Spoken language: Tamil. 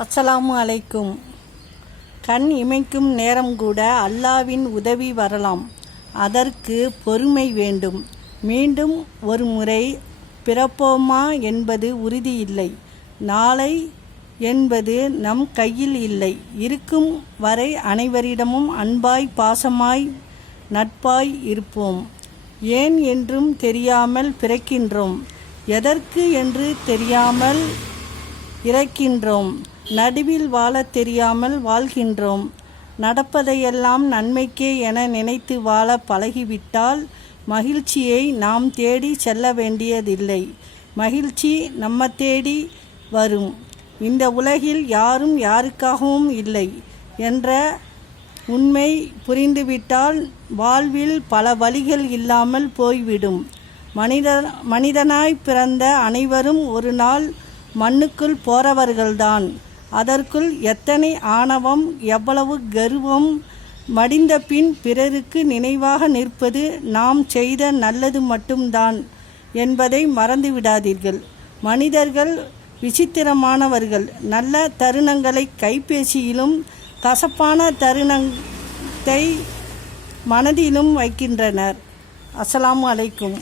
அஸ்ஸலாமு அலைக்கும். கண் இமைக்கும் நேரம் கூட அல்லாவின் உதவி வரலாம். அதற்கு பொறுமை வேண்டும். மீண்டும் ஒரு முறை பிறப்போமா என்பது உறுதியில்லை. நாளை என்பது நம் கையில் இல்லை. இருக்கும் வரை அனைவரிடமும் அன்பாய், பாசமாய், நட்பாய் இருப்போம். ஏன் என்றும் தெரியாமல் பிறக்கின்றோம். எதற்கு என்று தெரியாமல் இறக்கின்றோம். நடுவில் வாழத் தெரியாமல் வாழ்கின்றோம். நடப்பதையெல்லாம் நன்மைக்கே என நினைத்து வாழ பழகிவிட்டால் மகிழ்ச்சியை நாம் தேடி செல்ல வேண்டியதில்லை. மகிழ்ச்சி நம்ம தேடி வரும். இந்த உலகில் யாரும் யாருக்காகவும் இல்லை என்ற உண்மை புரிந்துவிட்டால் வாழ்வில் பல வழிகள் இல்லாமல் போய்விடும். மனிதனாய் பிறந்த அனைவரும் ஒரு நாள் மண்ணுக்குள் போறவர்கள்தான். அதற்குள் எத்தனை ஆணவம், எவ்வளவு கர்வம் மடிந்த பின் பிறருக்கு நினைவாக நிற்பது நாம் செய்த நல்லது மட்டும்தான் என்பதை மறந்துவிடாதீர்கள். மனிதர்கள் விசித்திரமானவர்கள். நல்ல தருணங்களை கைபேசியிலும் கசப்பான தருணத்தை மனதிலும் வைக்கின்றனர். அஸ்ஸலாமு அலைக்கும்.